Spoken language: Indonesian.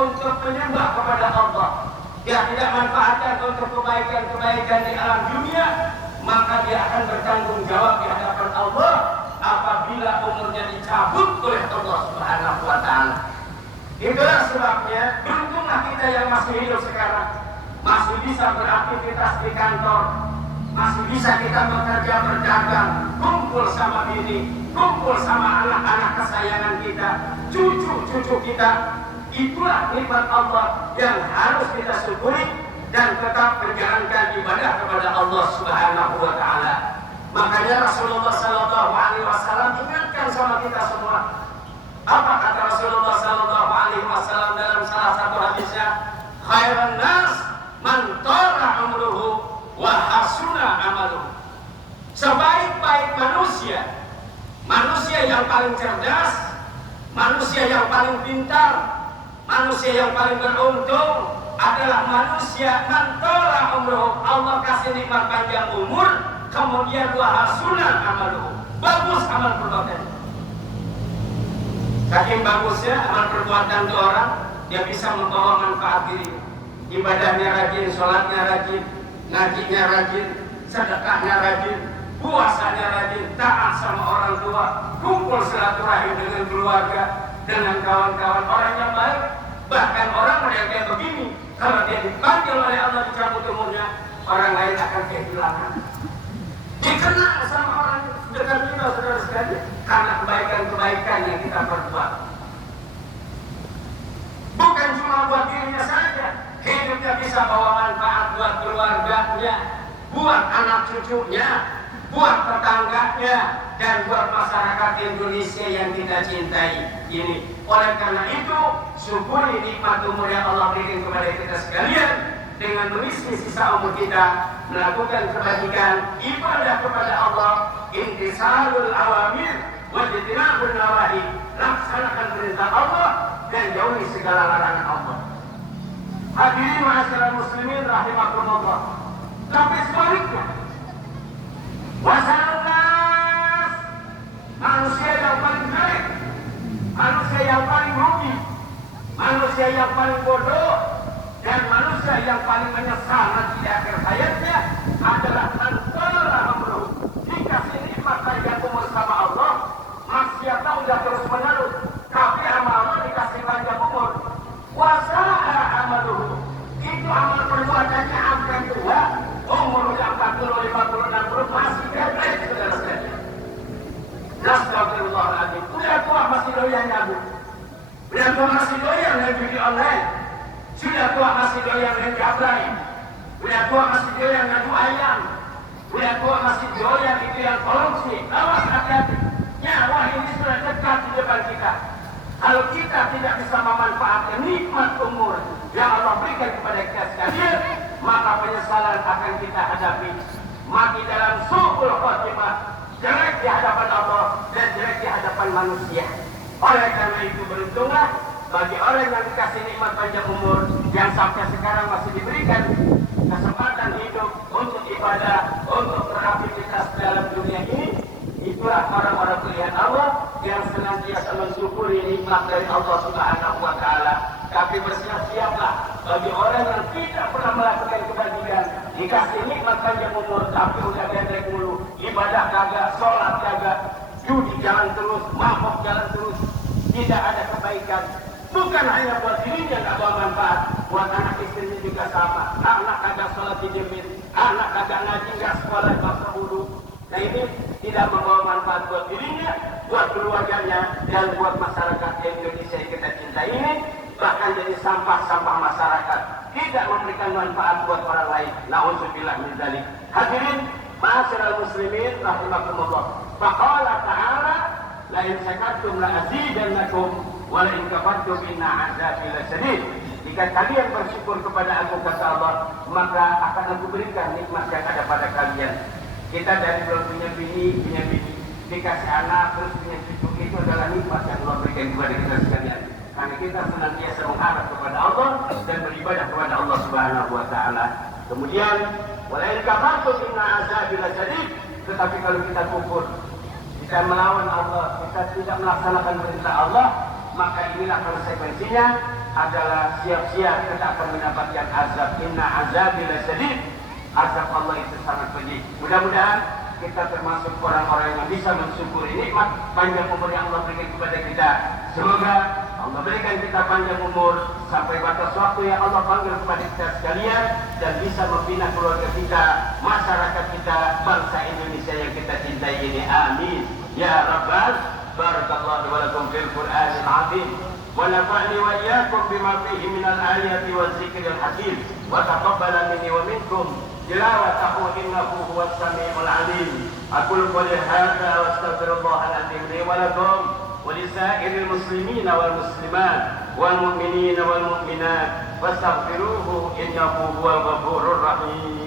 untuk menyembah kepada Allah, dia tidak manfaatkan untuk kebaikan-kebaikan di alam dunia, maka dia akan bertanggung jawab di hadapan Allah apabila umurnya dicabut oleh Allah Subhanahu wa Ta'ala. Itulah sebabnya beruntunglah kita yang masih hidup sekarang, masih bisa beraktivitas di kantor, masih bisa kita bekerja berdagang, kumpul sama bini, kumpul sama anak-anak kesayangan kita, cucu-cucu kita. Itulah nikmat Allah yang harus kita syukuri dan tetap menjalankan ibadah kepada Allah Subhanahu wa Ta'ala. Makanya Rasulullah sallallahu alaihi wasallam ingatkan sama kita semua. Apa kata Rasulullah sallallahu alaihi wasallam dalam salah satu hadisnya? Khairan nas man tala umruhu wa hasuna amaluhu. Sebaik-baik manusia, manusia yang paling cerdas, manusia yang paling pintar, manusia yang paling beruntung adalah manusia man tala umruhu. Allah kasih nikmat panjang umur, kemudian wa hasuna amaluhu, bagus amal perbuatan. Saking bagusnya amal perbuatan itu orang, dia bisa membawa manfaat diri. Ibadahnya rajin, sholatnya rajin, ngajinya rajin, sedekahnya rajin, puasanya rajin, taat sama orang tua, kumpul silaturahim dengan keluarga, dengan kawan-kawan orang yang baik. Bahkan orang yang kayak begini, kalau dia dipanggil oleh Allah dicabut umurnya, orang lain akan kehilangan. Dikenal sama orang dekat kita, saudara sekalian, karena kebaikan-kebaikan yang kita perbuat. Bukan cuma buat dirinya saja, hidupnya bisa bawa manfaat buat keluarganya, buat anak cucunya, buat tetangganya, dan buat masyarakat Indonesia yang kita cintai ini. Oleh karena itu, syukuri nikmat umur yang Allah berikan kepada kita sekalian dengan mengisi sisa umur kita melakukan kebajikan, ibadah kepada Allah, intisarul awamir wa jitinabun nawahi, laksanakan perintah Allah dan jauhi segala larangan Allah. Hadirin ma'asyiral muslimin rahimakumullah. Tapi sebaliknya, wasalnas, manusia yang paling jelek, manusia yang paling rugi, manusia yang paling bodoh, dan manusia yang paling menyesal nanti di akhir hayatnya adalah antara umruh. Dikasih nikmat panjang umur sama Allah, maksiatnya udah terus menerus, tapi amalnya dikasih panjang umur. Wasa'a amaluhu, itu amal perbuatannya sampai tua, umur udah 40, 50, 60 masih geblek, saudara-saudara. Astagfirullahaladzim, udah tua masih doyan nyabu, udah tua masih doyan main judi online, sudah tua masih doyan main gabrai, udah tua masih doyan ngadu ayam, udah tua masih doyan itu yang korupsi. Awas, hati-hati, nyawa ini sudah dekat di depan kita. Kalau kita tidak bisa memanfaatkan nikmat umur yang Allah berikan kepada kita sekalian, maka penyesalan akan kita hadapi. Mati dalam su'ul khotimah, jelek di hadapan Allah dan jelek di hadapan manusia. Oleh karena itu beruntunglah bagi orang yang dikasih nikmat panjang umur, yang sampai sekarang masih diberikan kesempatan hidup untuk ibadah, untuk beraktivitas dalam dunia ini. Itulah orang-orang pilihan Allah yang senantiasa mensyukuri nikmat dari Allah Subhanahu wa Ta'ala. Tapi bersiap-siaplah bagi orang yang tidak pernah melakukan kebajikan, dikasih nikmat panjang umur tapi udah gendrek mulu, ibadah kagak, sholat kagak, judi jalan terus, mabok jalan terus, tidak ada kebaikan. Bukan hanya buat dirinya nggak bawa manfaat, buat anak istrinya juga sama. Anak kagak sholat di jemit, anak kagak ngaji, nggak sekolah, nggak wudhu. Nah ini tidak membawa manfaat buat dirinya, buat keluarganya, dan buat masyarakat Indonesia yang kita cintai ini. Bahkan jadi sampah-sampah masyarakat, tidak memberikan manfaat buat orang lain. Na'udzubillah min dzalik. Hadirin ma'asyiral muslimin rahimakumullah. Faqala ta'ala la in syakartum la azidannakum wa la in kafartum inna 'adzabi lasyadid. Jika kalian bersyukur kepada aku, kata Allah, maka akan aku berikan nikmat yang ada pada kalian. Kita dari belum punya bini, dikasih anak, terus punya cucu, itu adalah nikmat yang Allah berikan kepada kita sekalian. Karena kita senantiasa mengharap kepada Allah dan beribadah kepada Allah Subhanahu wa Ta'ala. Kemudian, wala in kafartum inna 'adzabi lasyadid. Tetapi kalau kita kufur, kita melawan Allah, kita tidak melaksanakan perintah Allah, maka inilah konsekuensinya. adalah siap-siap kita akan mendapatkan azab. Inna azabi lasyadid. Azab Allah itu sangat pedih. Mudah-mudahan kita termasuk orang-orang yang bisa mensyukuri nikmat panjang umur yang Allah berikan kepada kita. Semoga Allah berikan kita panjang umur sampai batas waktu yang Allah panggil kepada kita sekalian, dan bisa membina keluarga kita, masyarakat kita, bangsa Indonesia yang kita cintai ini. Amin ya rabbal. Barakallahu wa lakum fil Qur'anil azim wa nafa'ni wa iyyakum bima fihi minal ayati waz zikril hakim wa taqabbala minni wa minkum tilawatahu innahu huwas samiul alim. Aqulu qawli hadza wa astaghfirullahal azim li wa lakum wa lisairil muslimina wal muslimat wal mu'minina wal mu'minat fastaghfiruhu innahu huwal ghafurur rahim.